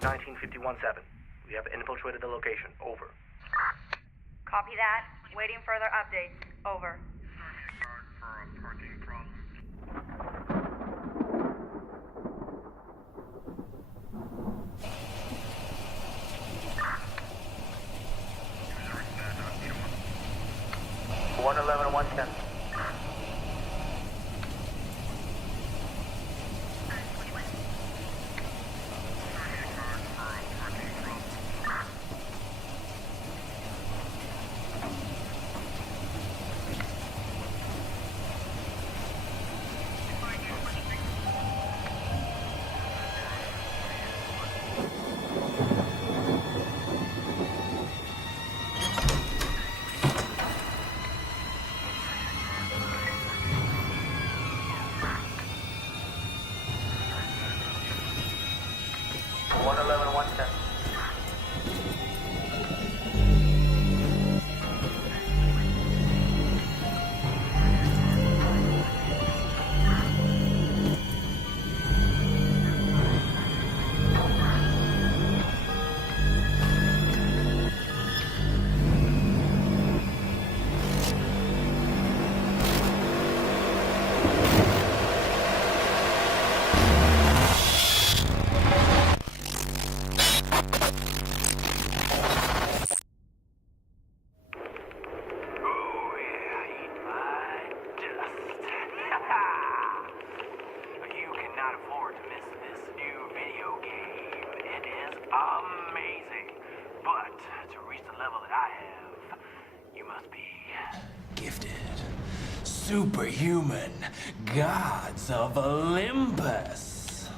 1951-7. We have infiltrated the location. Over. Copy that. Waiting further updates. Over. One 11 and 110. Superhuman gods of Olympus.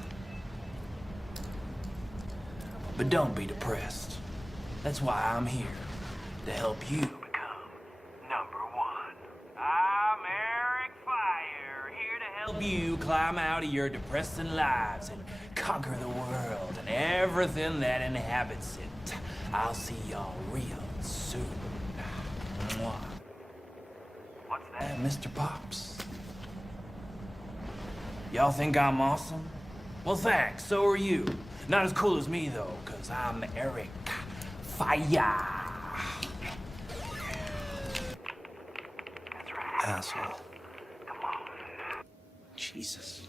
But don't be depressed. That's why I'm here, to help you become #1. I'm Eric Fire, here to help you climb out of your depressing lives and conquer the world and everything that inhabits it. I'll see y'all real soon. Mwah. Mr. Pops. Y'all think I'm awesome? Well, thanks, so are you. Not as cool as me, though, because I'm Eric Fire. That's right. Asshole. Come on. Jesus.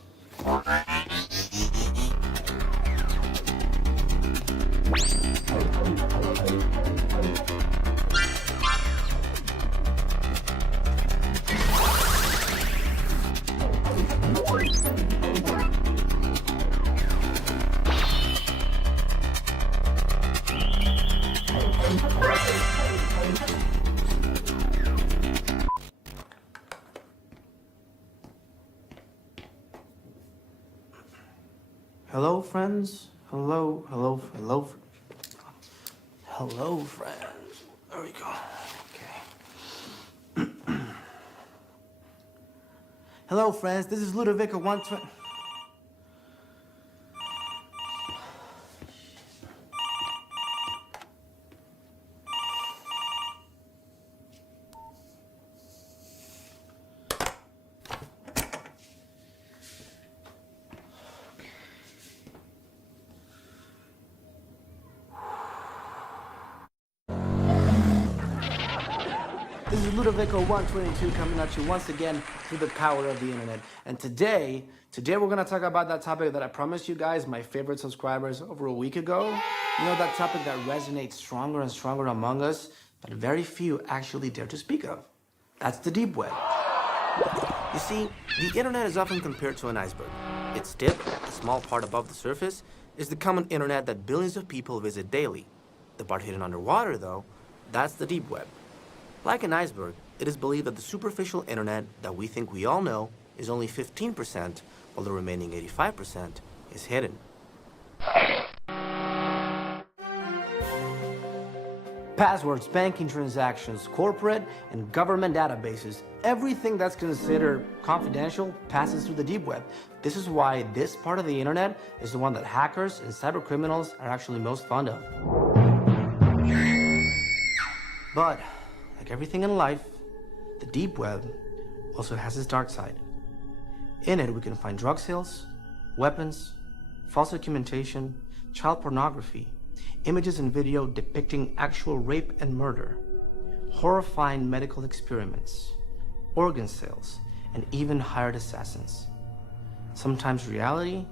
Hello, friends. Hello, friends. There we go. Okay. Hello, friends. This is Ludovico 120. This is Ludovico 122 coming at you once again through the power of the internet. And today we're gonna talk about that topic that I promised you guys, my favorite subscribers, over a week ago. You know, that topic that resonates stronger and stronger among us, but very few actually dare to speak of. That's the deep web. You see, the internet is often compared to an iceberg. Its tip, a small part above the surface, is the common internet that billions of people visit daily. The part hidden underwater, though, that's the deep web. Like an iceberg, it is believed that the superficial internet that we think we all know is only 15%, while the remaining 85% is hidden. Passwords, banking transactions, corporate and government databases, everything that's considered confidential passes through the deep web. This is why this part of the internet is the one that hackers and cybercriminals are actually most fond of. But like everything in life, the deep web also has its dark side. In it, we can find drug sales, weapons, false documentation, child pornography, images and video depicting actual rape and murder, horrifying medical experiments, organ sales, and even hired assassins. Sometimes reality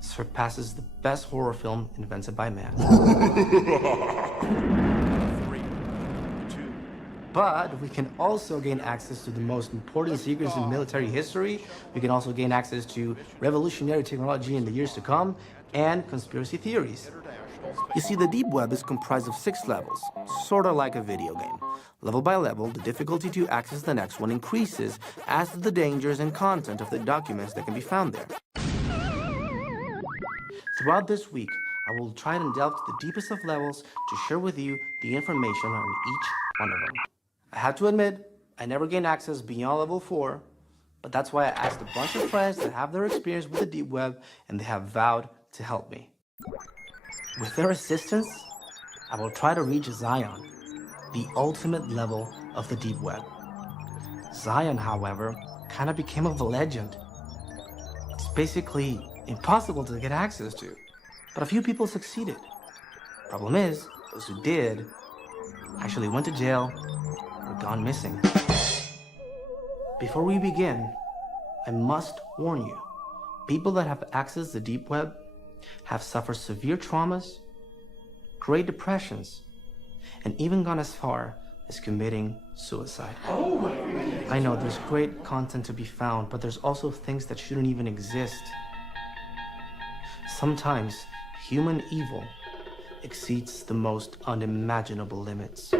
surpasses the best horror film invented by man. 3, 2. But we can also gain access to the most important secrets in military history. We can also gain access to revolutionary technology in the years to come and conspiracy theories. You see, the deep web is comprised of 6 levels, sort of like a video game. Level by level, the difficulty to access the next one increases as do the dangers and content of the documents that can be found there. Throughout this week, I will try and delve to the deepest of levels to share with you the information on each one of them. I have to admit, I never gained access beyond level 4, but that's why I asked a bunch of friends that have their experience with the deep web, and they have vowed to help me. With their assistance, I will try to reach Zion, the ultimate level of the deep web. Zion, however, kind of became a legend. It's basically impossible to get access to, but a few people succeeded. Problem is, those who did actually went to jail or gone missing. Before we begin, I must warn you, people that have accessed the deep web have suffered severe traumas, great depressions, and even gone as far as committing suicide. I know there's great content to be found, but there's also things that shouldn't even exist. Sometimes human evil exceeds the most unimaginable limits.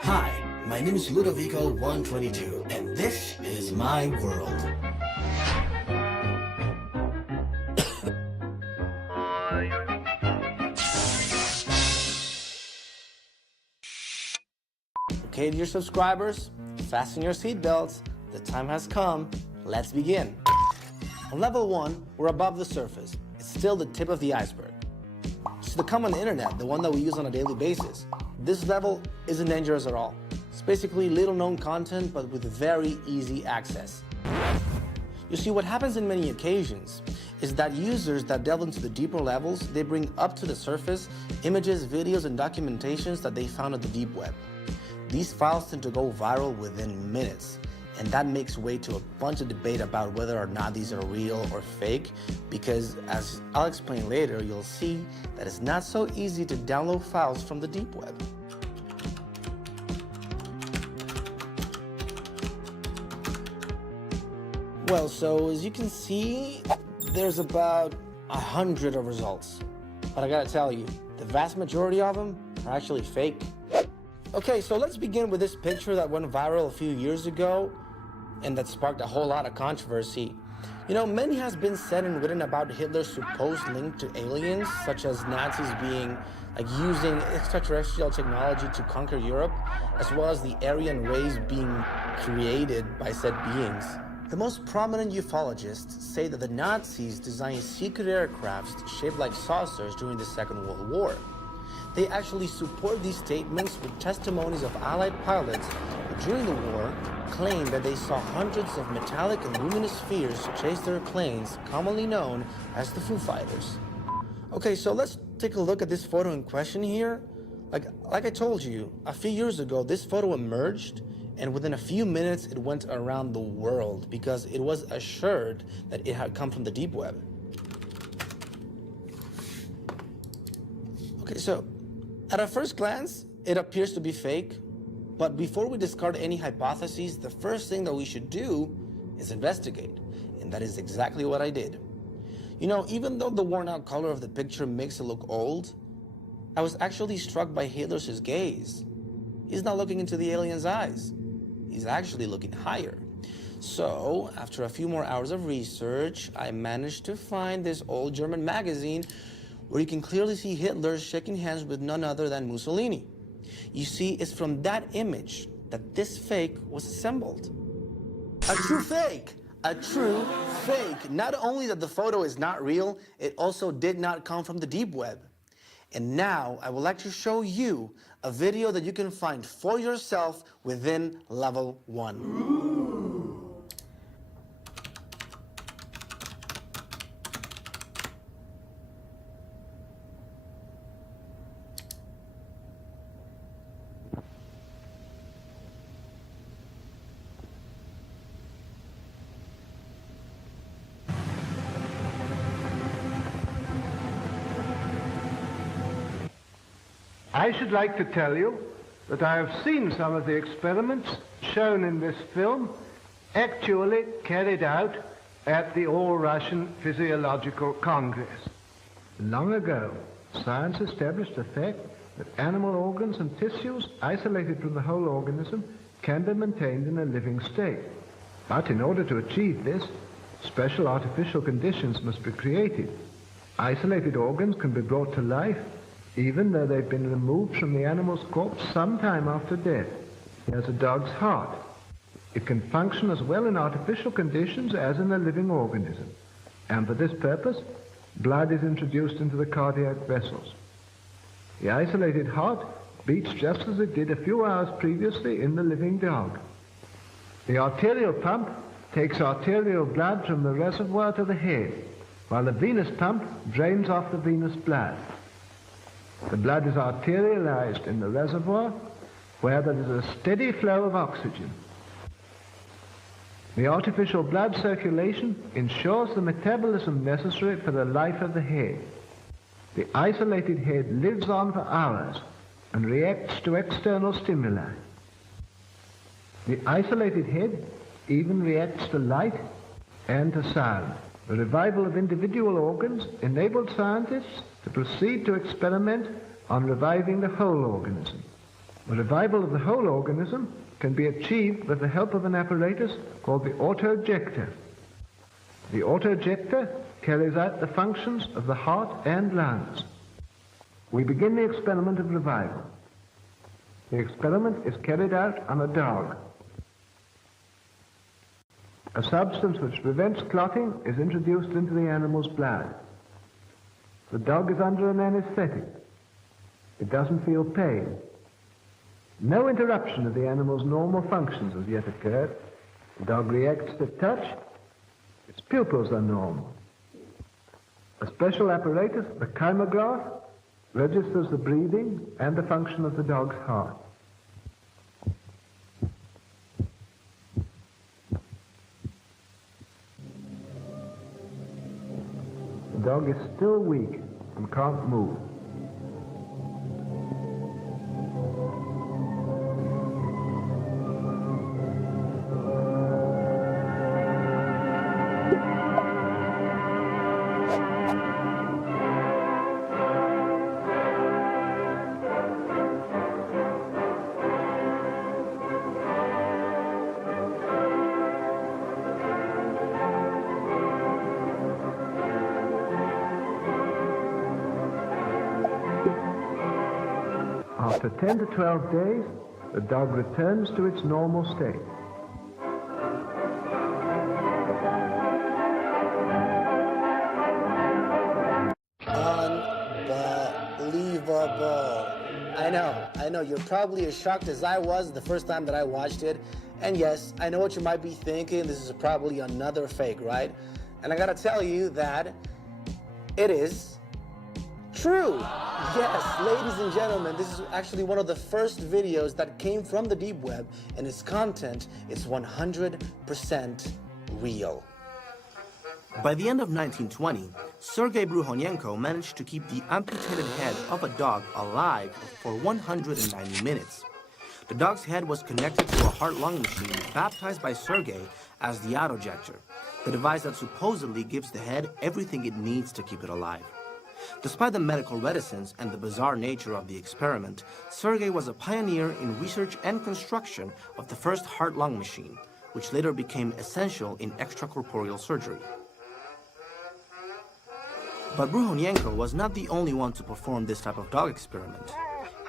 Hi, my name is Ludovico 122, and this is my world. Okay, dear subscribers, fasten your seatbelts. The time has come. Let's begin. On level 1, we're above the surface. It's still the tip of the iceberg. So the common internet, the one that we use on a daily basis, this level isn't dangerous at all. It's basically little known content, but with very easy access. You see, what happens in many occasions is that users that delve into the deeper levels, they bring up to the surface images, videos, and documentations that they found on the deep web. These files tend to go viral within minutes, and that makes way to a bunch of debate about whether or not these are real or fake, because as I'll explain later, you'll see that it's not so easy to download files from the deep web. Well, so as you can see, there's about 100 of results. But I gotta tell you, the vast majority of them are actually fake. Okay, so let's begin with this picture that went viral a few years ago and that sparked a whole lot of controversy. You know, many has been said and written about Hitler's supposed link to aliens, such as Nazis being using extraterrestrial technology to conquer Europe, as well as the Aryan race being created by said beings. The most prominent ufologists say that the Nazis designed secret aircrafts shaped like saucers during the Second World War. They actually support these statements with testimonies of Allied pilots who during the war claimed that they saw hundreds of metallic and luminous spheres chase their planes, commonly known as the Foo Fighters. Okay, so let's take a look at this photo in question here. Like I told you, a few years ago, this photo emerged, and within a few minutes, it went around the world because it was assured that it had come from the deep web. Okay, so at a first glance, it appears to be fake, but before we discard any hypotheses, the first thing that we should do is investigate, and that is exactly what I did. You know, even though the worn out color of the picture makes it look old, I was actually struck by Hitler's gaze. He's not looking into the alien's eyes. He's actually looking higher. So, after a few more hours of research, I managed to find this old German magazine where you can clearly see Hitler shaking hands with none other than Mussolini. You see, it's from that image that this fake was assembled. A true fake! A true fake! Not only that the photo is not real, it also did not come from the deep web. And now I would like to show you a video that you can find for yourself within level 1. I should like to tell you that I have seen some of the experiments shown in this film actually carried out at the All-Russian Physiological Congress. Long ago, science established the fact that animal organs and tissues isolated from the whole organism can be maintained in a living state. But in order to achieve this, special artificial conditions must be created. Isolated organs can be brought to life even though they've been removed from the animal's corpse some time after death. Here's a dog's heart. It can function as well in artificial conditions as in a living organism. And for this purpose, blood is introduced into the cardiac vessels. The isolated heart beats just as it did a few hours previously in the living dog. The arterial pump takes arterial blood from the reservoir to the head, while the venous pump drains off the venous blood. The blood is arterialized in the reservoir, where there is a steady flow of oxygen. The artificial blood circulation ensures the metabolism necessary for the life of the head. The isolated head lives on for hours and reacts to external stimuli. The isolated head even reacts to light and to sound. The revival of individual organs enabled scientists to proceed to experiment on reviving the whole organism. The revival of the whole organism can be achieved with the help of an apparatus called the auto-ejector. The auto-ejector carries out the functions of the heart and lungs. We begin the experiment of revival. The experiment is carried out on a dog. A substance which prevents clotting is introduced into the animal's blood. The dog is under an anesthetic. It doesn't feel pain. No interruption of the animal's normal functions has yet occurred. The dog reacts to touch. Its pupils are normal. A special apparatus, the chymograph, registers the breathing and the function of the dog's heart. The dog is still weak and can't move. After 10 to 12 days, the dog returns to its normal state. Unbelievable. I know, you're probably as shocked as I was the first time that I watched it. And yes, I know what you might be thinking, this is probably another fake, right? And I gotta tell you that it is true. Yes, ladies and gentlemen, this is actually one of the first videos that came from the deep web, and its content is 100% real. By the end of 1920, Sergei Bruhonenko managed to keep the amputated head of a dog alive for 190 minutes. The dog's head was connected to a heart-lung machine baptized by Sergei as the auto-ejector, the device that supposedly gives the head everything it needs to keep it alive. Despite the medical reticence and the bizarre nature of the experiment, Sergei was a pioneer in research and construction of the first heart-lung machine, which later became essential in extracorporeal surgery. But Bruhonenko was not the only one to perform this type of dog experiment.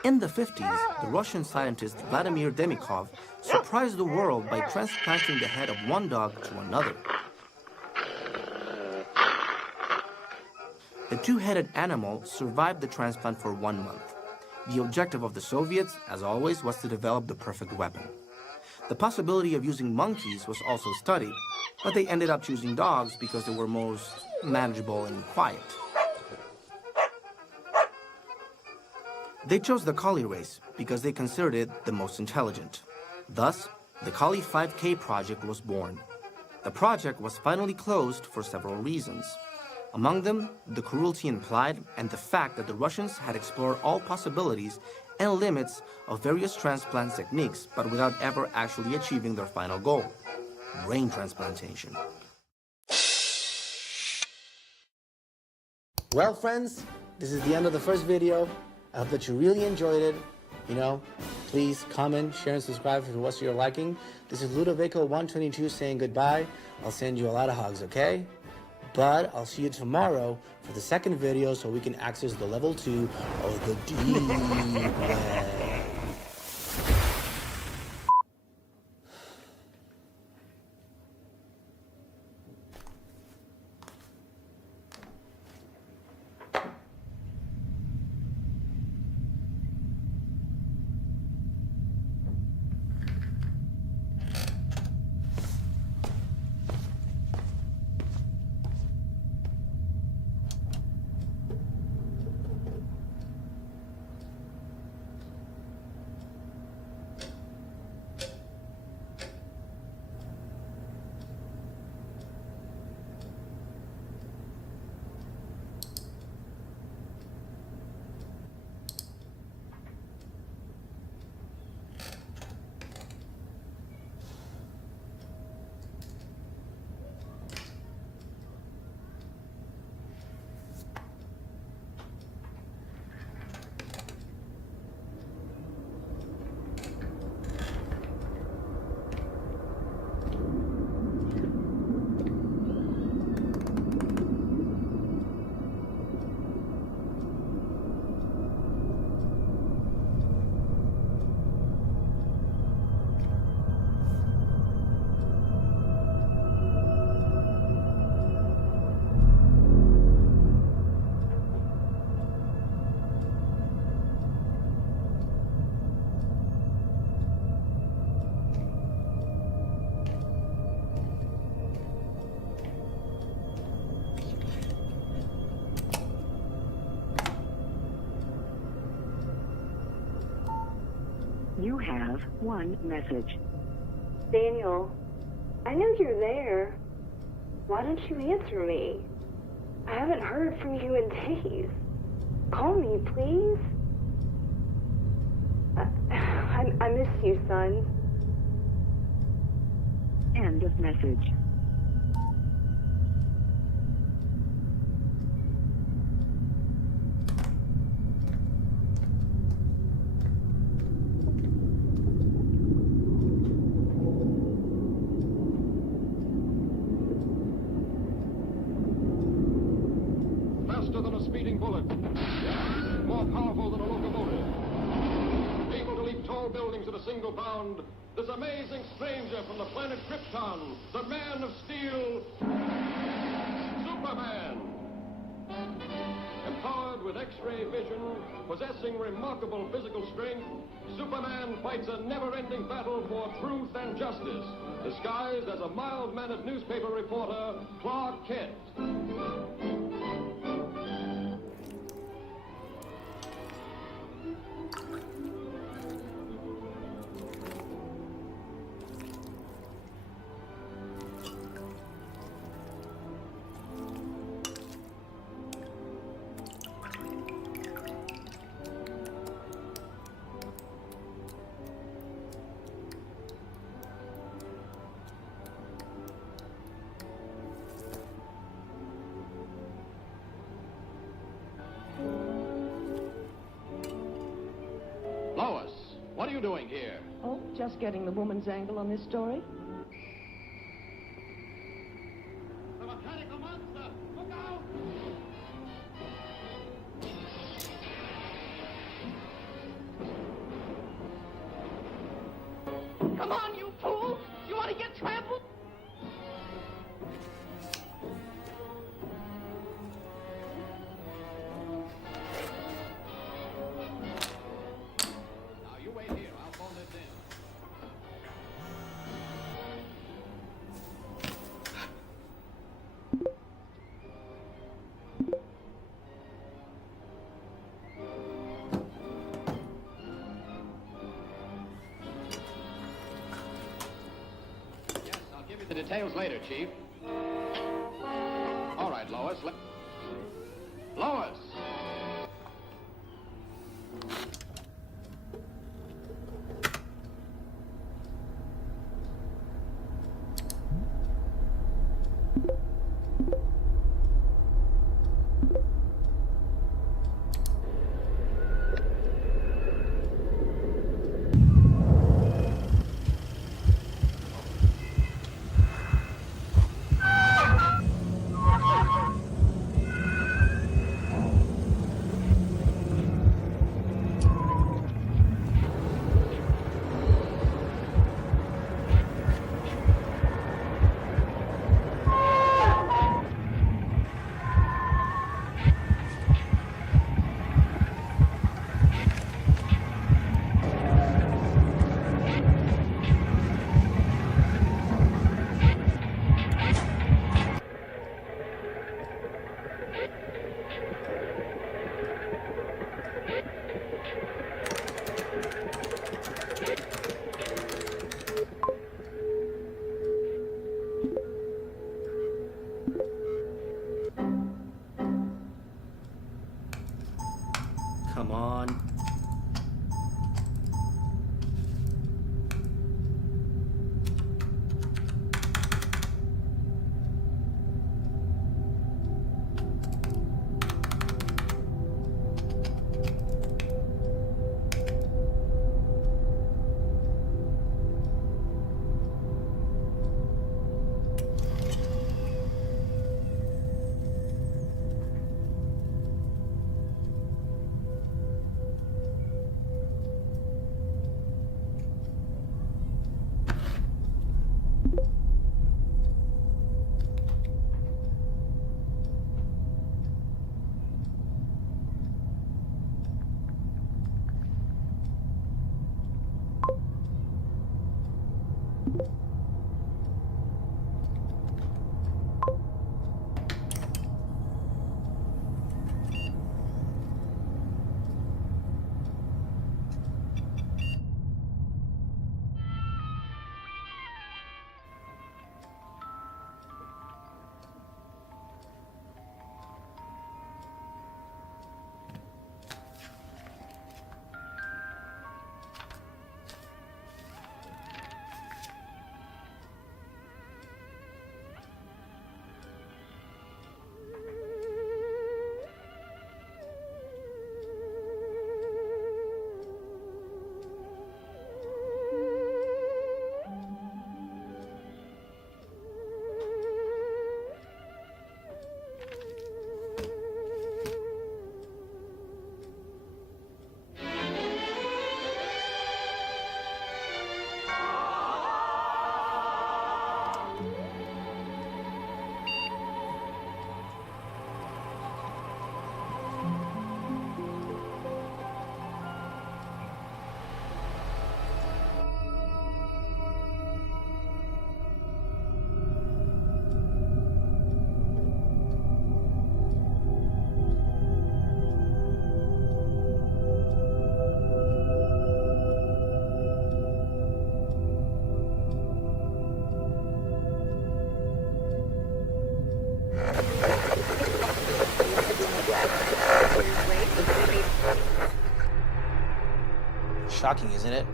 In the 50s, the Russian scientist Vladimir Demikov surprised the world by transplanting the head of one dog to another. The two-headed animal survived the transplant for 1 month. The objective of the Soviets, as always, was to develop the perfect weapon. The possibility of using monkeys was also studied, but they ended up choosing dogs because they were most manageable and quiet. They chose the collie race because they considered it the most intelligent. Thus, the Collie 5K project was born. The project was finally closed for several reasons. Among them, the cruelty implied and the fact that the Russians had explored all possibilities and limits of various transplant techniques, but without ever actually achieving their final goal, brain transplantation. Well, friends, this is the end of the first video. I hope that you really enjoyed it. Please comment, share, and subscribe if it was to your liking. This is Ludovico122 saying goodbye. I'll send you a lot of hugs, okay? But I'll see you tomorrow for the second video so we can access the level 2 of the deep web. You have one message. Daniel, I know you're there. Why don't you answer me? I haven't heard from you in days. Call me, please. I miss you, son. End of message. Faster than a speeding bullet, more powerful than a locomotive, able to leap tall buildings at a single bound, this amazing stranger from the planet Krypton, the Man of Steel, Superman. Empowered with X-ray vision, possessing remarkable physical strength, Superman fights a never-ending battle for truth and justice, disguised as a mild-mannered newspaper reporter, Clark Kent. Lois, what are you doing here? Oh, just getting the woman's angle on this story. The mechanical monster! Look out! The details later, Chief. All right, Lois. Lois! Come on. Shocking, isn't it?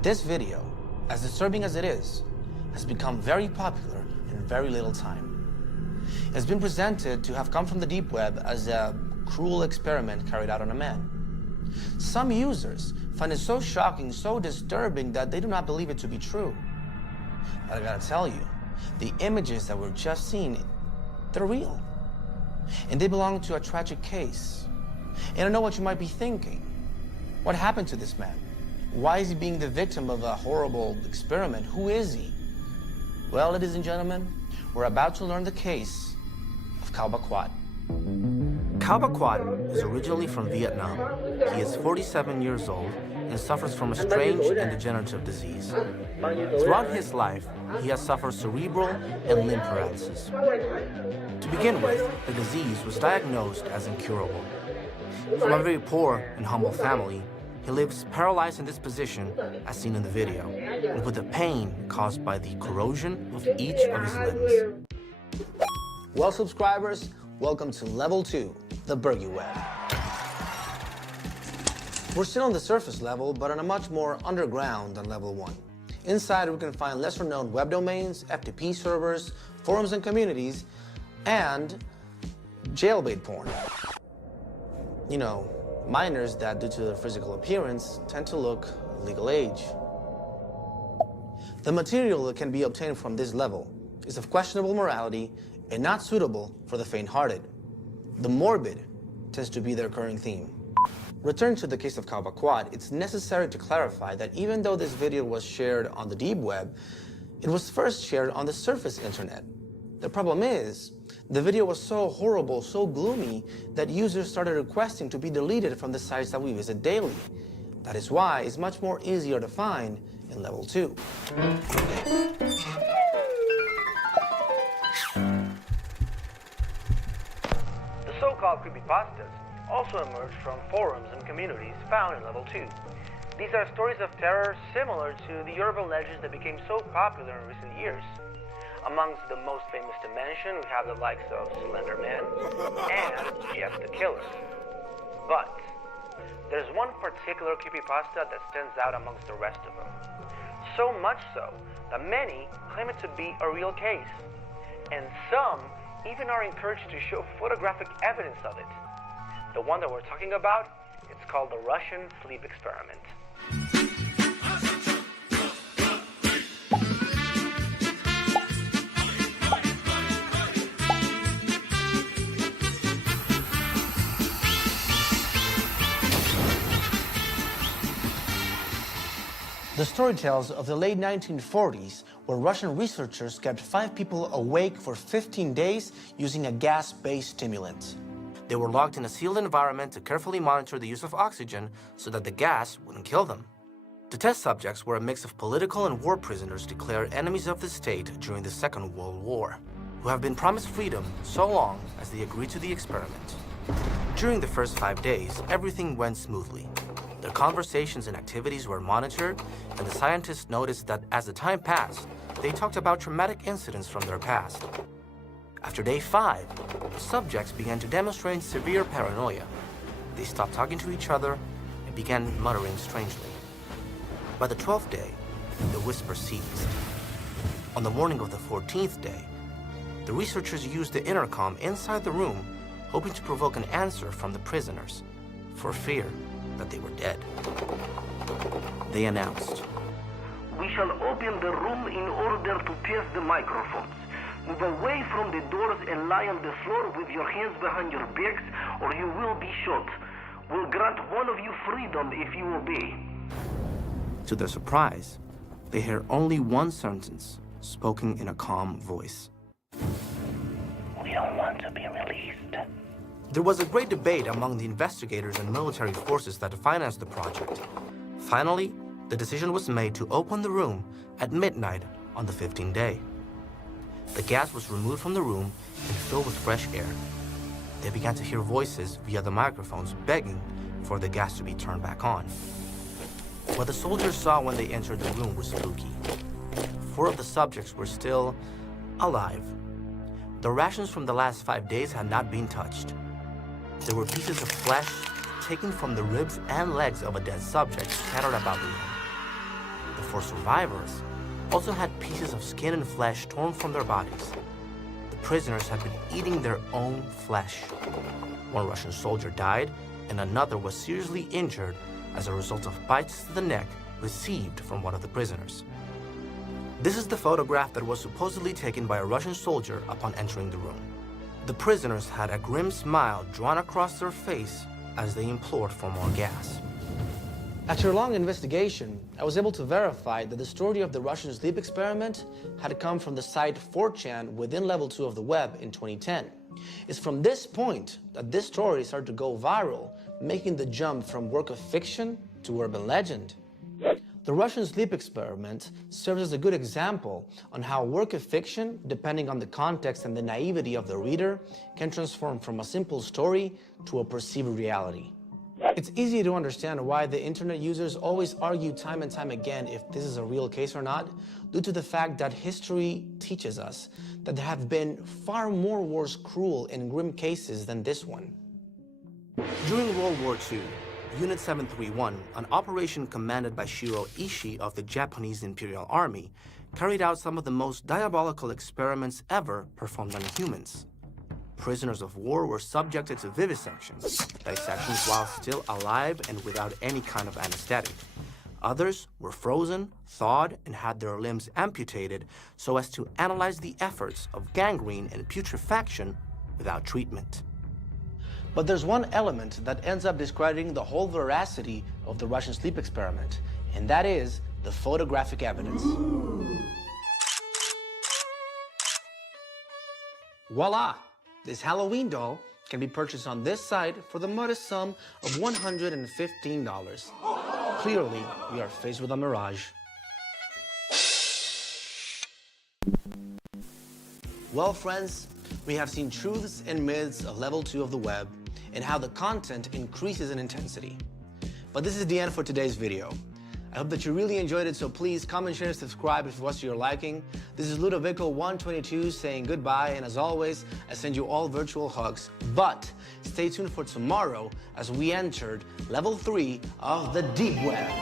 This video, as disturbing as it is, has become very popular in very little time. It's been presented to have come from the deep web as a cruel experiment carried out on a man. Some users find it so shocking, so disturbing that they do not believe it to be true. But I gotta tell you, the images that we're just seeing, they're real. And they belong to a tragic case. And I know what you might be thinking. What happened to this man? Why is he being the victim of a horrible experiment? Who is he? Well, ladies and gentlemen, we're about to learn the case of Cao Baquat. Cao Baquat is originally from Vietnam. He is 47 years old and suffers from a strange and degenerative disease. Throughout his life, he has suffered cerebral and limb paralysis. To begin with, the disease was diagnosed as incurable. From a very poor and humble family, He lives paralyzed in this position, as seen in the video, with the pain caused by the corrosion of each of his limbs. Well, subscribers, welcome to Level 2, the Bergy Web. We're still on the surface level, but on a much more underground than Level 1. Inside, we can find lesser-known web domains, FTP servers, forums and communities, and jailbait porn. You know, minors that, due to their physical appearance, tend to look legal age. The material that can be obtained from this level is of questionable morality and not suitable for the faint-hearted. The morbid tends to be their recurring theme. Returning to the case of Calva Quad, it's necessary to clarify that even though this video was shared on the deep web, it was first shared on the surface internet. The problem is, the video was so horrible, so gloomy, that users started requesting to be deleted from the sites that we visit daily. That is why it's much more easier to find in Level 2. The so-called creepypastas also emerged from forums and communities found in Level 2. These are stories of terror similar to the urban legends that became so popular in recent years. Amongst the most famous to mention, we have the likes of Slender Man and Jeff the Killer. But there's one particular creepypasta that stands out amongst the rest of them. So much so that many claim it to be a real case. And some even are encouraged to show photographic evidence of it. The one that we're talking about, it's called the Russian sleep experiment. The story tells of the late 1940s, where Russian researchers kept 5 people awake for 15 days using a gas-based stimulant. They were locked in a sealed environment to carefully monitor the use of oxygen so that the gas wouldn't kill them. The test subjects were a mix of political and war prisoners declared enemies of the state during the Second World War, who have been promised freedom so long as they agreed to the experiment. During the first 5 days, everything went smoothly. Their conversations and activities were monitored, and the scientists noticed that as the time passed, they talked about traumatic incidents from their past. After day 5, the subjects began to demonstrate severe paranoia. They stopped talking to each other and began muttering strangely. By the 12th day, the whisper ceased. On the morning of the 14th day, the researchers used the intercom inside the room, hoping to provoke an answer from the prisoners, for fear that they were dead. They announced, "We shall open the room in order to test the microphones. Move away from the doors and lie on the floor with your hands behind your backs, or you will be shot. We'll grant one of you freedom if you obey." To their surprise, they heard only one sentence, spoken in a calm voice. "We don't want to be released." There was a great debate among the investigators and military forces that financed the project. Finally, the decision was made to open the room at midnight on the 15th day. The gas was removed from the room and filled with fresh air. They began to hear voices via the microphones begging for the gas to be turned back on. What the soldiers saw when they entered the room was spooky. 4 of the subjects were still alive. The rations from the last 5 days had not been touched. There were pieces of flesh taken from the ribs and legs of a dead subject scattered about the room. The 4 survivors also had pieces of skin and flesh torn from their bodies. The prisoners had been eating their own flesh. 1 Russian soldier died, and another was seriously injured as a result of bites to the neck received from one of the prisoners. This is the photograph that was supposedly taken by a Russian soldier upon entering the room. The prisoners had a grim smile drawn across their face as they implored for more gas. After a long investigation, I was able to verify that the story of the Russian sleep experiment had come from the site 4chan within Level 2 of the web in 2010. It's from this point that this story started to go viral, making the jump from work of fiction to urban legend. The Russian sleep experiment serves as a good example on how work of fiction, depending on the context and the naivety of the reader, can transform from a simple story to a perceived reality. It's easy to understand why the internet users always argue time and time again if this is a real case or not, due to the fact that history teaches us that there have been far more wars, cruel and grim cases than this one. During World War II, Unit 731, an operation commanded by Shiro Ishii of the Japanese Imperial Army, carried out some of the most diabolical experiments ever performed on humans. Prisoners of war were subjected to vivisections, dissections while still alive and without any kind of anesthetic. Others were frozen, thawed, and had their limbs amputated so as to analyze the efforts of gangrene and putrefaction without treatment. But there's one element that ends up discrediting the whole veracity of the Russian sleep experiment, and that is the photographic evidence. Voila! This Halloween doll can be purchased on this site for the modest sum of $115. Clearly, we are faced with a mirage. Well, friends, we have seen truths and myths of level 2 of the web and how the content increases in intensity. But this is the end for today's video. I hope that you really enjoyed it, so please comment, share, and subscribe if it was to your liking. This is Ludovico122 saying goodbye, and as always, I send you all virtual hugs. But stay tuned for tomorrow as we entered level 3 of the deep web.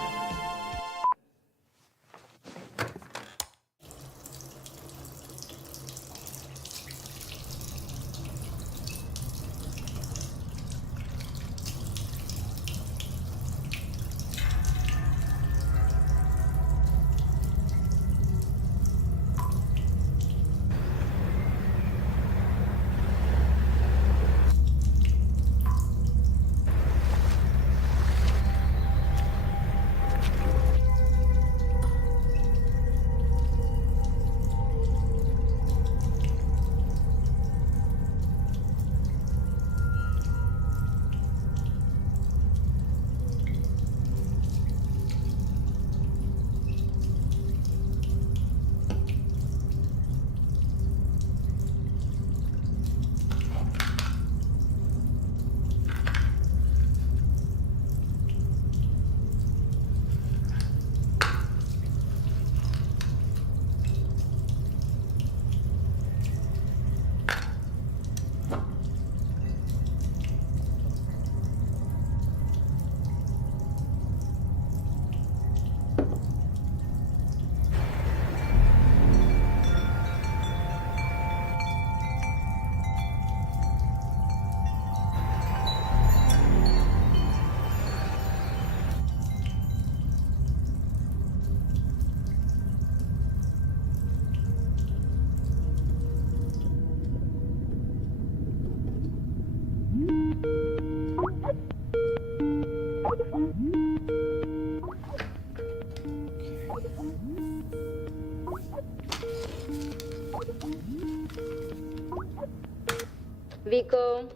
Vico.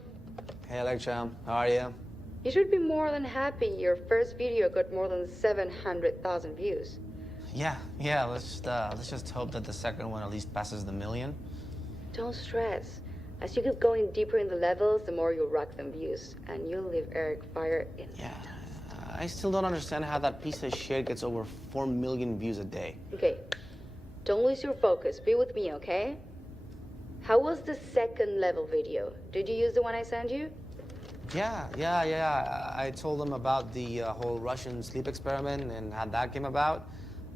Hey, Electra, how are you? You should be more than happy. Your first video got more than 700,000 views. Yeah. Let's just hope that the second one at least passes the million. Don't stress. As you keep going deeper in the levels, the more you'll rack them views, and you'll leave Eric Fire in. Yeah, I still don't understand how that piece of shit gets over 4 million views a day. Okay, don't lose your focus. Be with me, okay? How was the second level video? Did you use the one I sent you? Yeah. I told them about the whole Russian sleep experiment and how that came about.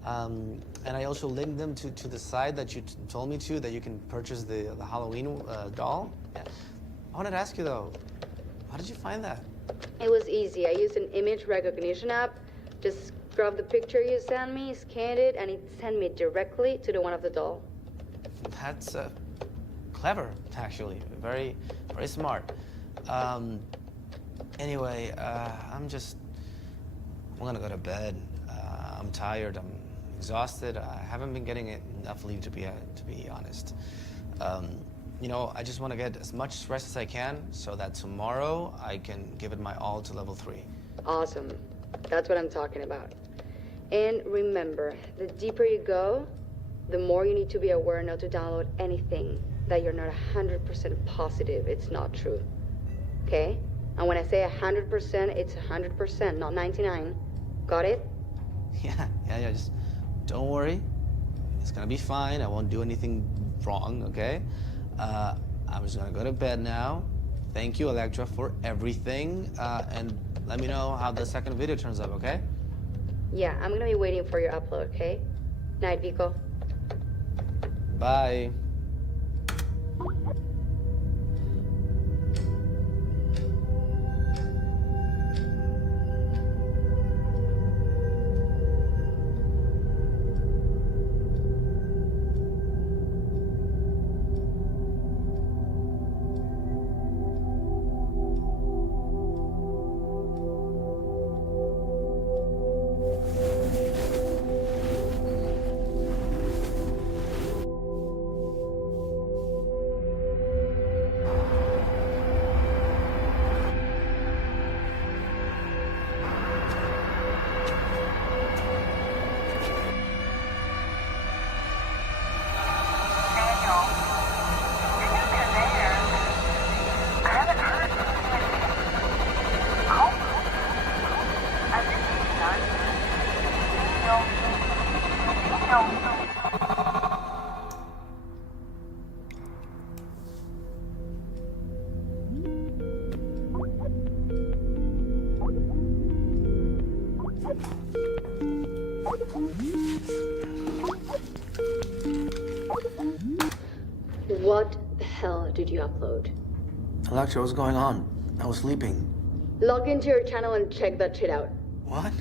And I also linked them to the site that you told me to, that you can purchase the Halloween doll. Yeah. I wanted to ask you though, how did you find that? It was easy. I used an image recognition app. Just grabbed the picture you sent me, scanned it, and it sent me directly to the one of the doll. That's clever, actually. Very, very smart. Anyway, I'm gonna go to bed. I'm tired. I'm exhausted. I haven't been getting enough sleep to be honest. You know, I just want to get as much rest as I can so that tomorrow I can give it my all to level 3. Awesome. That's what I'm talking about. And remember, the deeper you go, the more you need to be aware not to download anything that you're not 100% positive it's not true. Okay? And when I say 100%, it's 100%, not 99. Got it? Yeah, just don't worry. It's gonna be fine. I won't do anything wrong, okay? I'm just gonna go to bed now. Thank you, Electra, for everything. And let me know how the second video turns out, okay? Yeah, I'm gonna be waiting for your upload, okay? Night, Vico. Bye. What the hell did you upload? Electra, what's going on? I was sleeping. Log into your channel and check that shit out. What?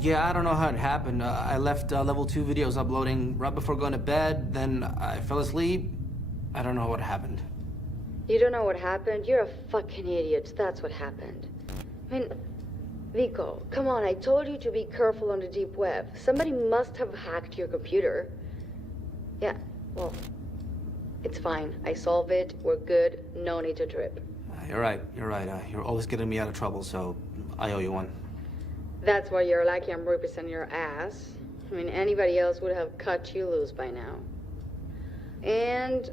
Yeah, I don't know how it happened. I left level 2 videos uploading right before going to bed, then I fell asleep. I don't know what happened. You don't know what happened? You're a fucking idiot. That's what happened. I mean, Vico, come on, I told you to be careful on the deep web. Somebody must have hacked your computer. Yeah, well, it's fine. I solved it. We're good. No need to trip. You're right. You're always getting me out of trouble, so I owe you one. That's why you're lucky I'm representing your ass. I mean, anybody else would have cut you loose by now. And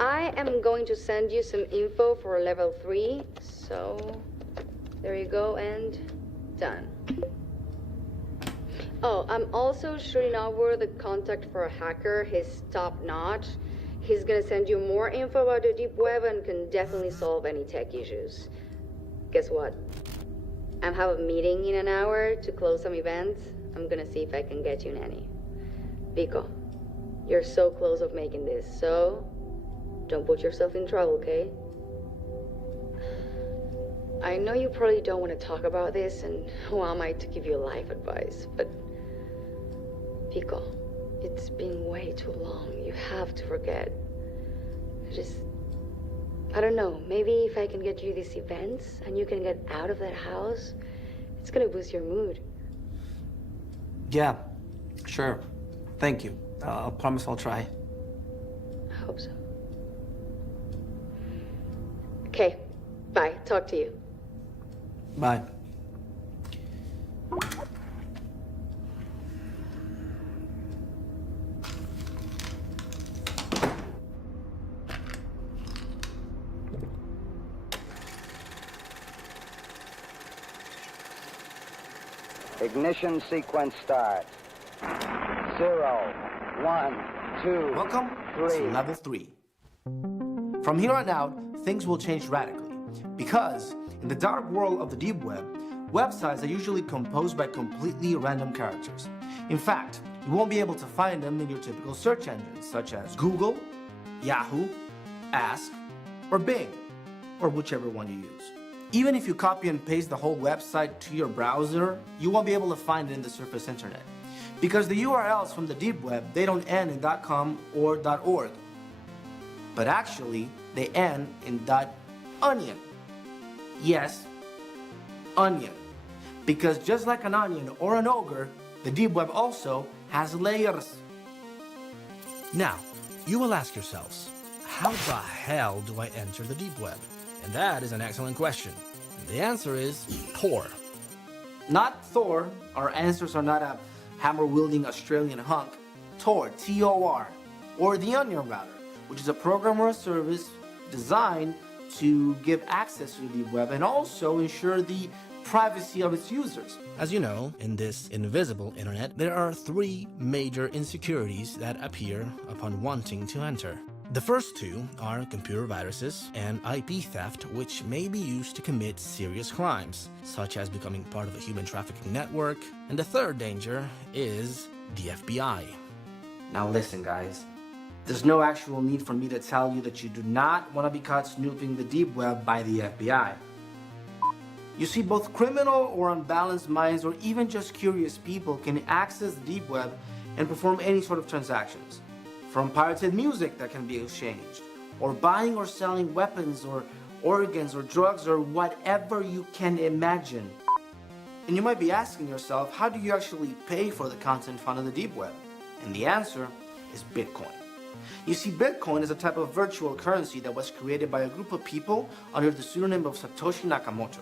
I am going to send you some info for level 3. So, there you go, and done. Oh, I'm also shooting over the contact for a hacker. He's top-notch. He's gonna send you more info about the deep web and can definitely solve any tech issues. Guess what? I have a meeting in an hour to close some events. I'm gonna see if I can get you nanny. Vico, you're so close of making this, so don't put yourself in trouble, okay? I know you probably don't want to talk about this, and who am I to give you life advice, but Vico, it's been way too long. You have to forget. I don't know, maybe if I can get you these events and you can get out of that house, it's gonna boost your mood. Yeah, sure. Thank you. I'll promise I'll try. I hope so. Okay, bye. Talk to you. Bye. Ignition sequence starts. 0, 1, 2, Welcome 3. to level 3. From here on out, things will change radically. Because in the dark world of the deep web, websites are usually composed by completely random characters. In fact, you won't be able to find them in your typical search engines, such as Google, Yahoo, Ask, or Bing. or whichever one you use. Even if you copy and paste the whole website to your browser, you won't be able to find it in the surface internet. Because the URLs from the deep web, they don't end in .com or .org. But actually, they end in .onion. Yes, onion. Because just like an onion or an ogre, the deep web also has layers. Now, you will ask yourselves, how the hell do I enter the deep web? And that is an excellent question. And the answer is Tor. Not Thor. Our answers are not a hammer-wielding Australian hunk. Tor, T-O-R, or the Onion Router, which is a program or a service designed to give access to the deep web and also ensure the privacy of its users. As you know, in this invisible internet, there are three major insecurities that appear upon wanting to enter. The first two are computer viruses and IP theft, which may be used to commit serious crimes, such as becoming part of a human trafficking network. And the third danger is the FBI. Now listen, guys. There's no actual need for me to tell you that you do not want to be caught snooping the deep web by the FBI. You see, both criminal or unbalanced minds or even just curious people can access the deep web and perform any sort of transactions. From pirated music that can be exchanged, or buying or selling weapons or organs or drugs or whatever you can imagine. And you might be asking yourself, how do you actually pay for the content found in the deep web? And the answer is Bitcoin. You see, Bitcoin is a type of virtual currency that was created by a group of people under the pseudonym of Satoshi Nakamoto.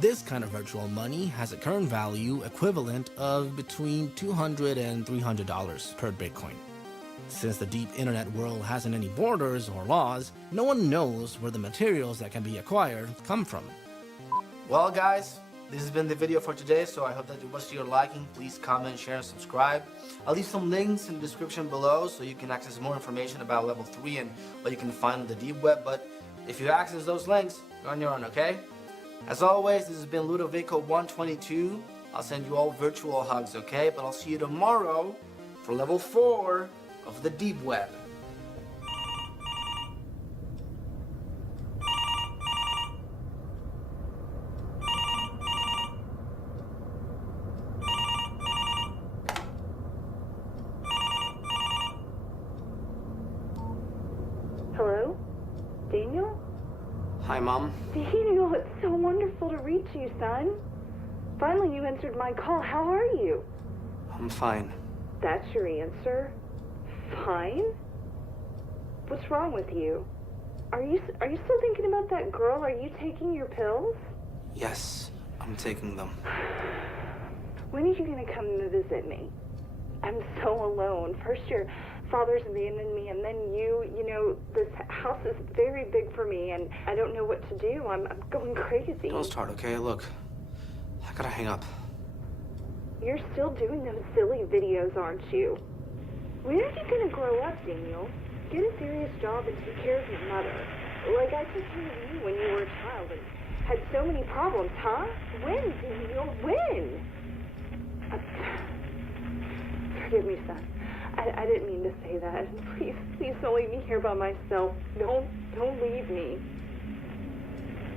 This kind of virtual money has a current value equivalent of between $200 and $300 per Bitcoin. Since the deep internet world hasn't any borders or laws, no one knows where the materials that can be acquired come from. Well, guys, this has been the video for today, so I hope that it was to your liking. Please comment, share, and subscribe. I'll leave some links in the description below so you can access more information about Level 3 and what you can find on the deep web, but if you access those links, you're on your own, okay? As always, this has been Ludovico122. I'll send you all virtual hugs, okay? But I'll see you tomorrow for Level 4 of the deep web. Hello? Daniel? Hi, Mom. Daniel, it's so wonderful to reach you, son. Finally, you answered my call. How are you? I'm fine. That's your answer? Fine? What's wrong with you? Are you still thinking about that girl? Are you taking your pills? Yes, I'm taking them. When are you going to come to visit me? I'm so alone. First your father's abandoned me, and then you know, this house is very big for me, and I don't know what to do. I'm going crazy. Don't start, okay? Look, I gotta hang up. You're still doing those silly videos, aren't you? When are you going to grow up, Daniel? Get a serious job and take care of your mother. Like I took care of you when you were a child and had so many problems, huh? When, Daniel? When? Forgive me, son. I didn't mean to say that. Please don't leave me here by myself. Don't leave me.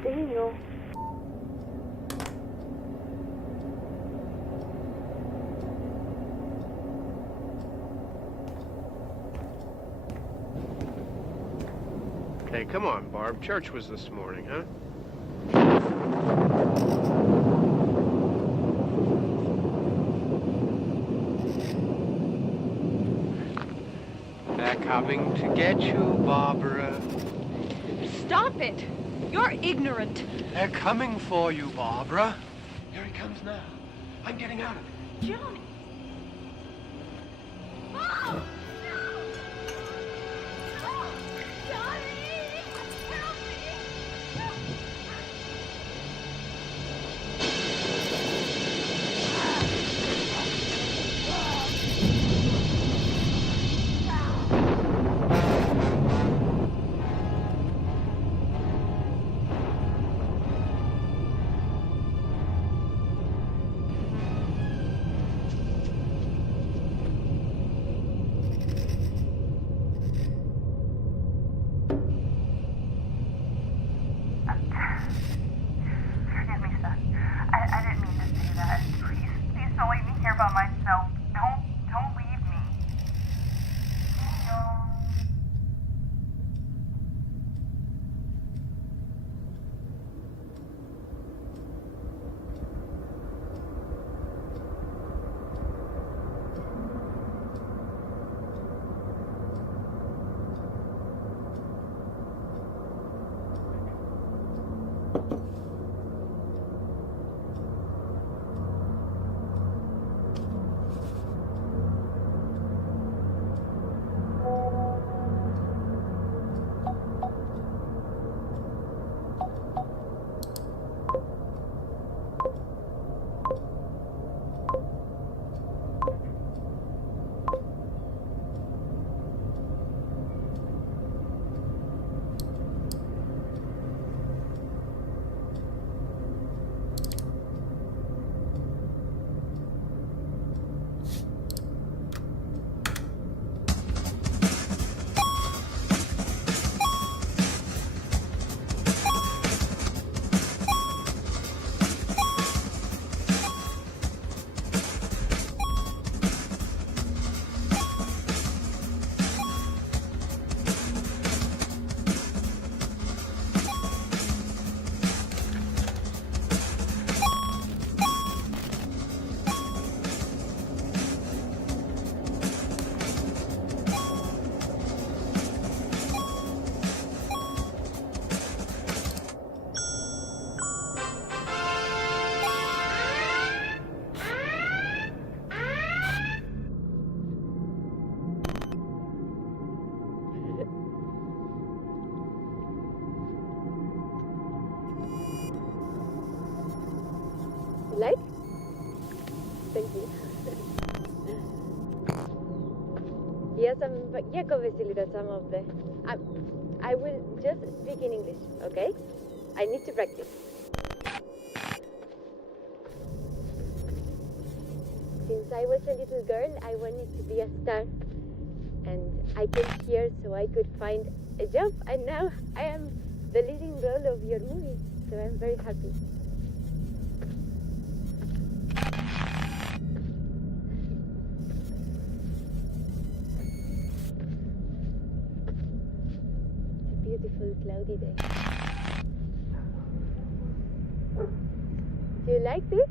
Daniel. Hey, come on, Barb. Church was this morning, huh? They're coming to get you, Barbara. Stop it! You're ignorant. They're coming for you, Barbara. Here he comes now. I'm getting out of it. Johnny! Oh! No, don't leave me. Daniel. Like? Thank you. Yes, Jacob facilitated some of the... I will just speak in English, okay? I need to practice. Since I was a little girl, I wanted to be a star. And I came here so I could find a job. And now I am the leading role of your movie. So I'm very happy. Beautiful cloudy day. Do you like this?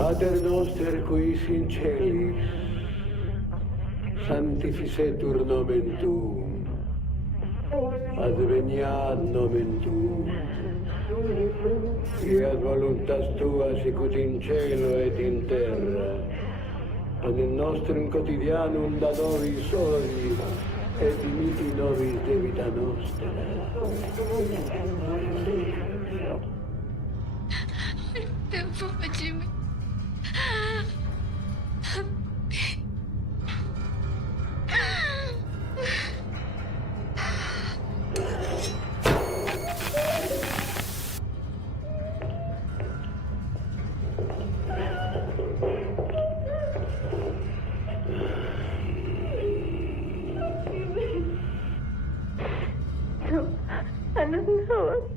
Pater noster quis in celis, sanctificetur nomen tuum, adveniat nomen tuum, fiat voluntas tua sicut in cielo et in terra, panem nostrum quotidianum da nobis hodie, et dimiti nobis debita nostra. Помоги мне. I don't know.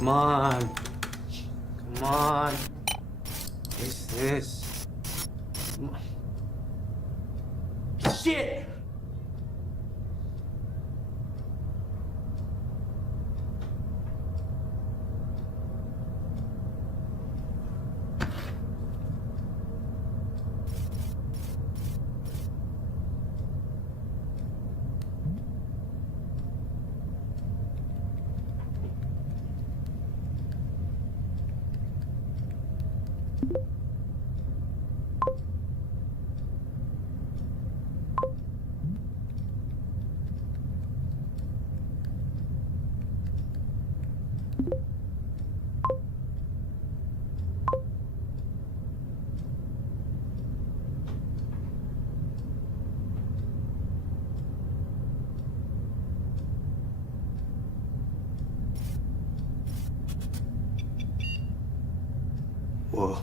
Come on. Come on. What's this? Come on. Shit! Whoa.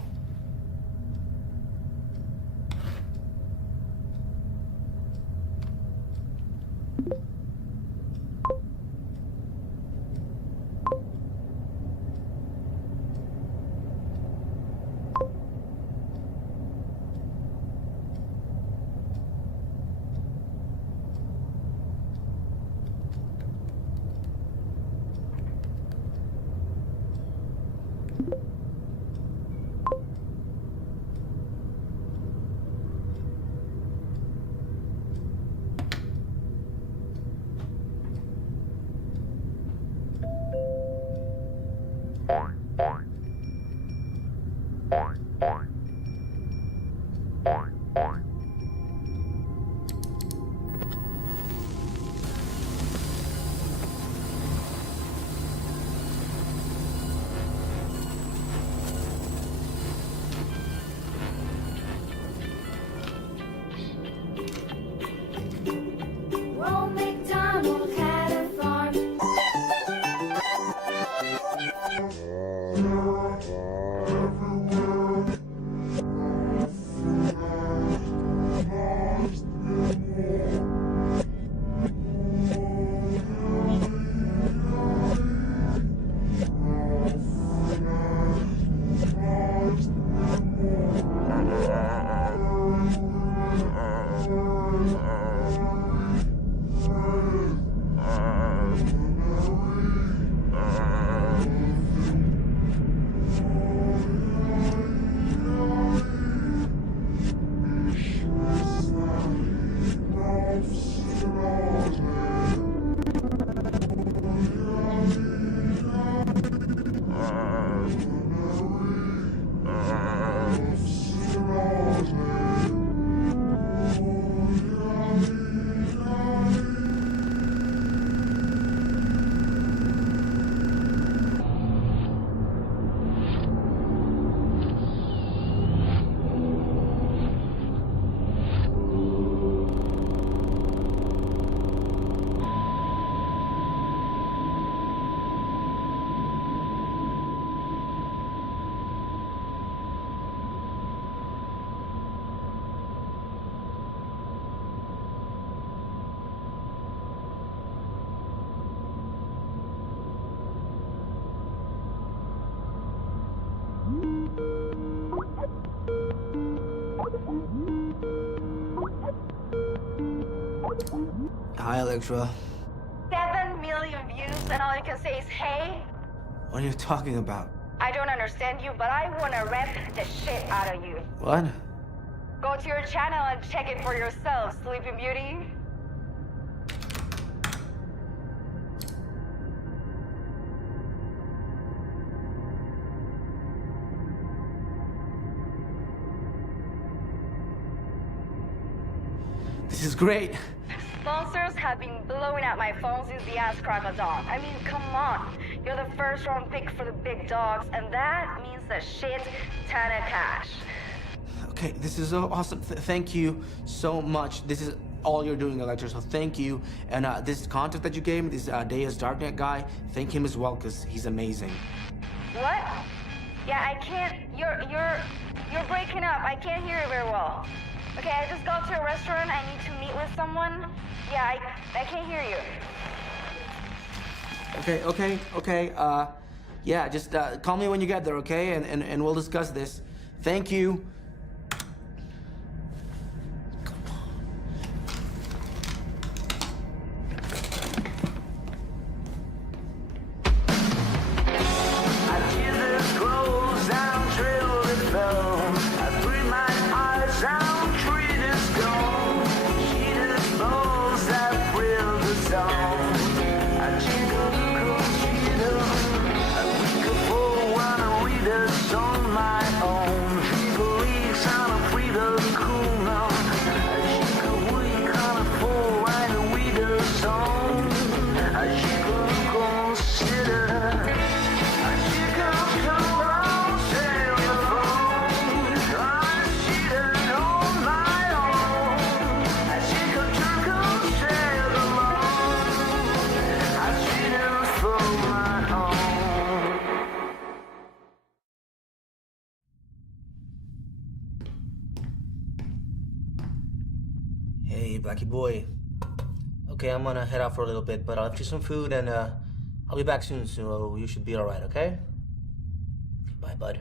Hi, Electra. 7 million views and all you can say is hey? What are you talking about? I don't understand you, but I wanna rip the shit out of you. What? Go to your channel and check it for yourself, Sleeping Beauty. This is great. Sponsors have been blowing up my phone since the ass crack of dawn. I mean, come on. You're the first round pick for the big dogs, and that means a shit ton of cash. Okay, this is so awesome. Thank you so much. This is all you're doing, Electra, so thank you. And this contact that you gave me, this Deus Darknet guy, thank him as well, because he's amazing. What? Yeah, I can't. You're breaking up. I can't hear you very well. Okay, I just got to a restaurant. I need to meet with someone. Yeah, I can't hear you. Okay. Yeah, just call me when you get there, okay? And we'll discuss this. Thank you. Hey, Blackie boy. Okay, I'm gonna head out for a little bit, but I'll have you some food and I'll be back soon, so you should be alright, okay? Bye, bud.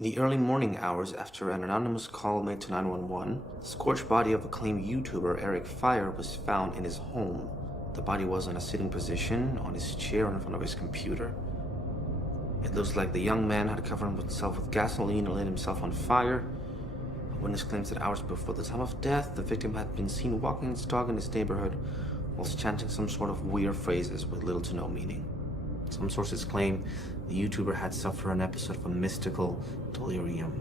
In the early morning hours after an anonymous call made to 911, the scorched body of acclaimed YouTuber Eric Fire was found in his home. The body was in a sitting position on his chair in front of his computer. It looks like the young man had covered himself with gasoline and lit himself on fire. A witness claims that hours before the time of death, the victim had been seen walking his dog in his neighborhood whilst chanting some sort of weird phrases with little to no meaning. Some sources claim the YouTuber had suffered an episode of a mystical delirium.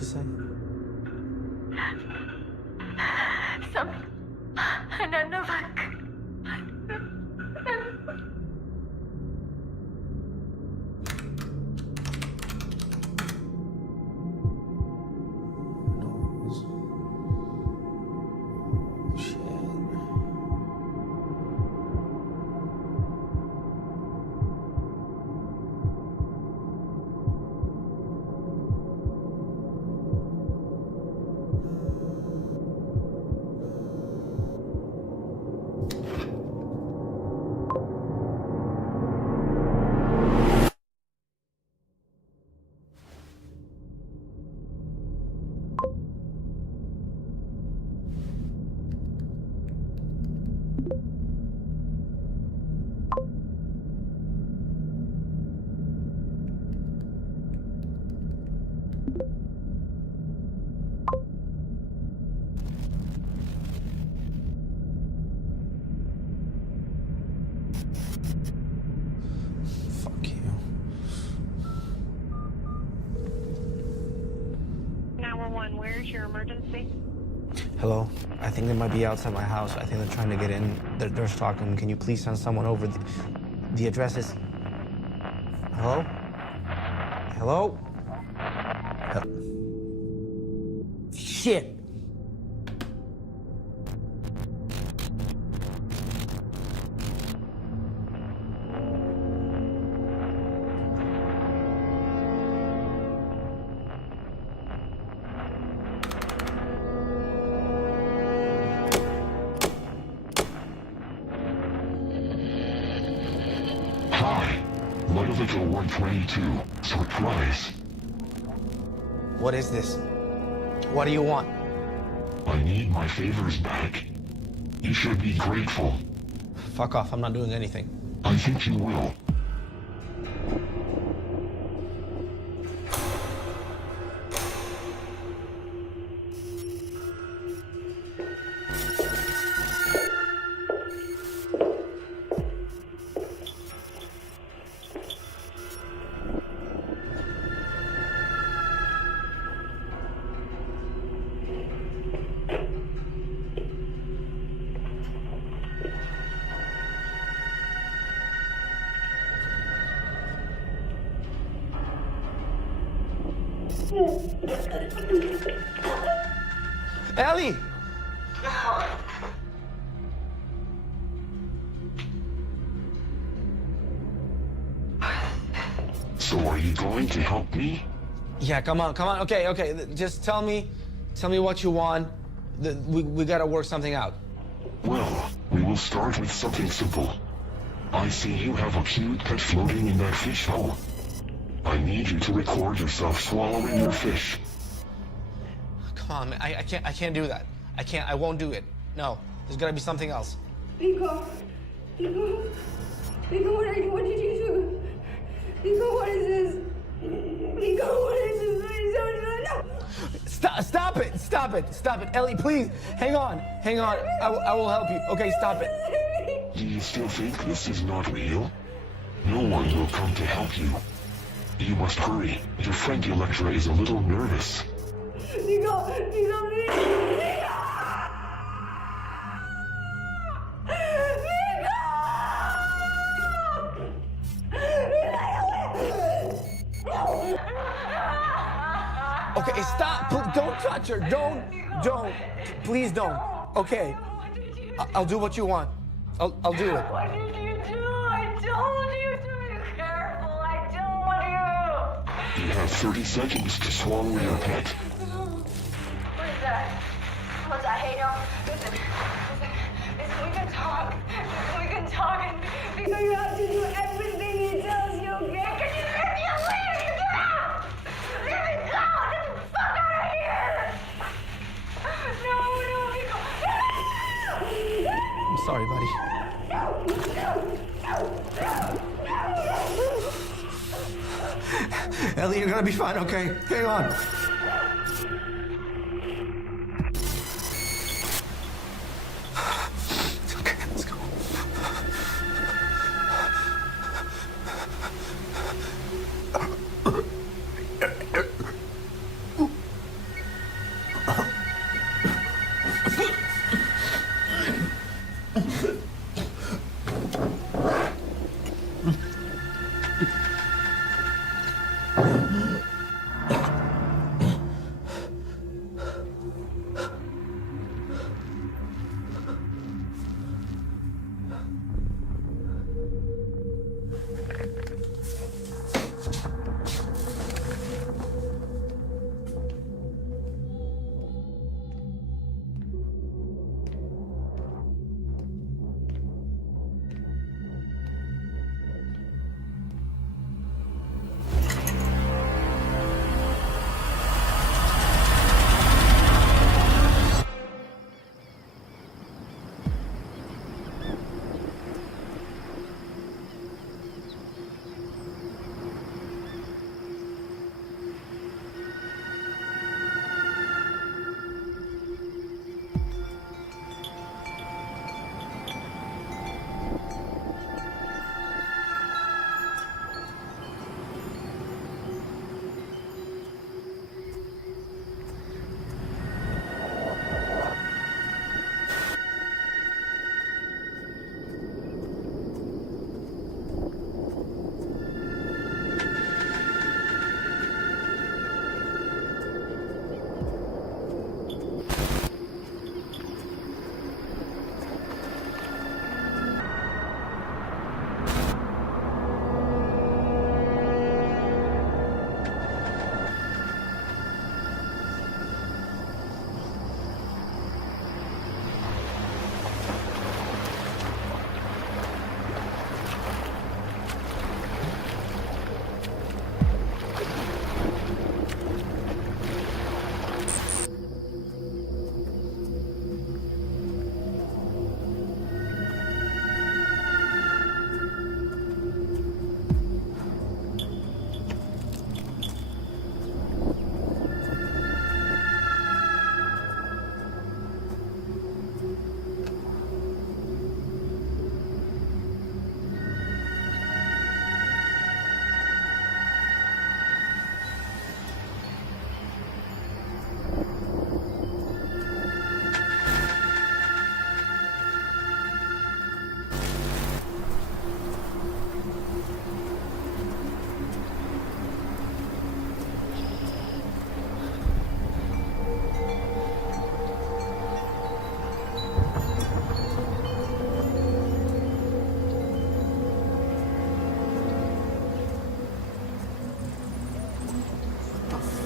she say? Fuck you. 911, where's your emergency? Hello? I think they might be outside my house. I think they're trying to get in. They're stalking. Can you please send someone over? The address is... Hello? Hello? Shit! Hi, Leonardo 122. Surprise. What is this? What do you want? I need my favors back. You should be grateful. Fuck off, I'm not doing anything. I think you will. Ellie! So are you going to help me? Yeah, come on. Okay. Just tell me what you want. We gotta work something out. Well, we will start with something simple. I see you have a cute pet floating in that fish hole. I need you to record yourself swallowing your fish. Come on, man. I can't do that. I won't do it. No, there's gotta be something else. Pico, what are you? What did you do? Pico, what is this? Pico, what is this? Please don't do it. No. Stop it. Ellie, please. Hang on. I will help you. Okay, stop it. Do you still think this is not real? No one will come to help you. You must hurry. Your friend Electra is a little nervous. Pico, please. Okay, stop. Don't touch her. Don't. Please don't. Okay. I'll do what you want. I'll do it. What did you do? I told you to be careful. I told you. You have 30 seconds to swallow your pet. What is that? What's that? Hey, no. Listen, we can talk. Pico, you have to do everything he tells you, okay? Can you let me alone? You get out! Let me go! Get the fuck out of here! No, Pico. I'm sorry, buddy. Ellie, you're gonna be fine, okay? Hang on. Okay, let's go.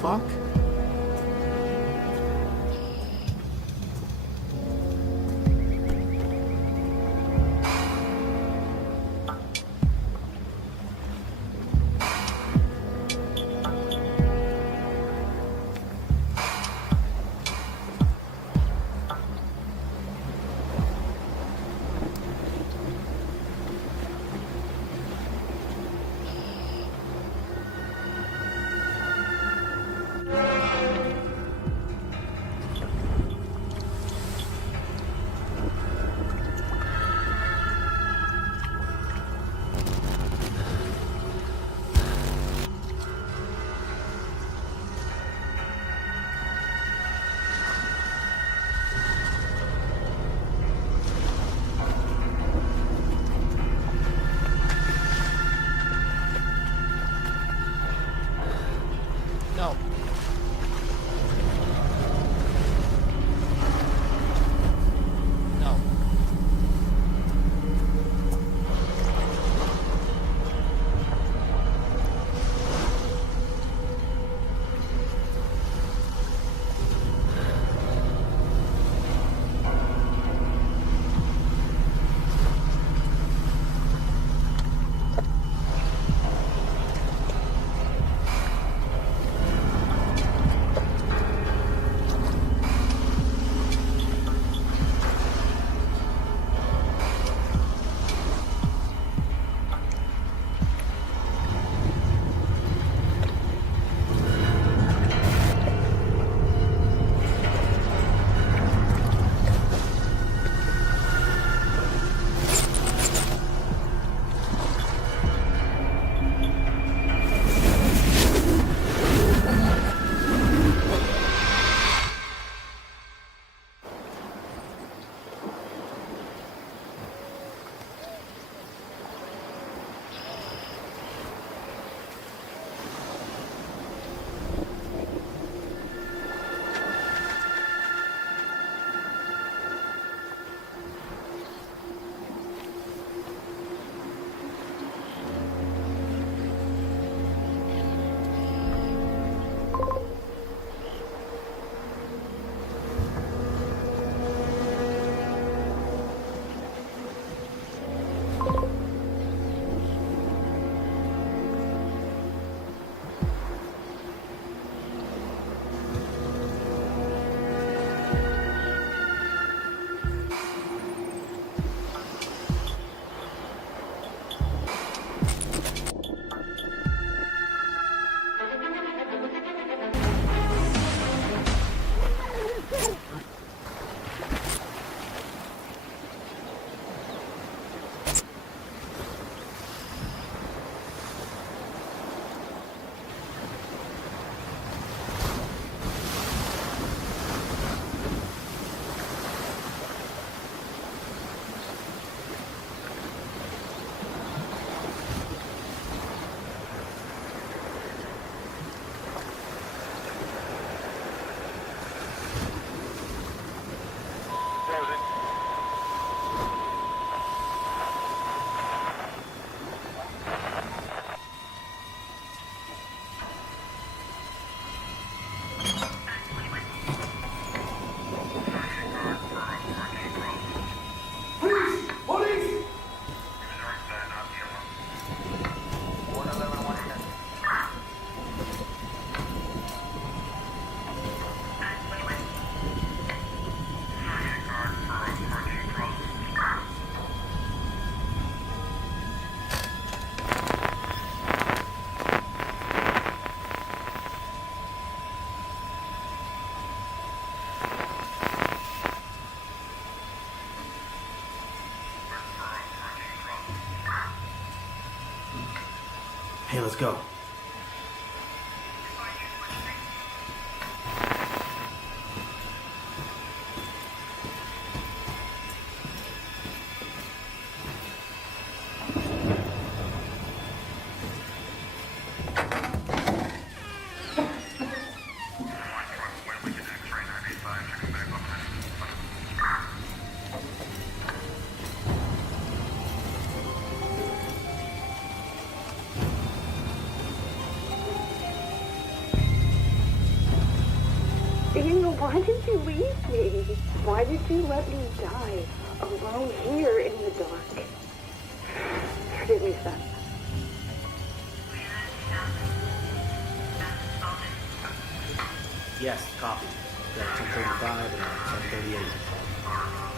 fuck? No. No. Hey, let's go. Why did you leave me? Why did you let me die alone here in the dark? Forgive me, son. Yes, copy. Got 10:35 and 10:38.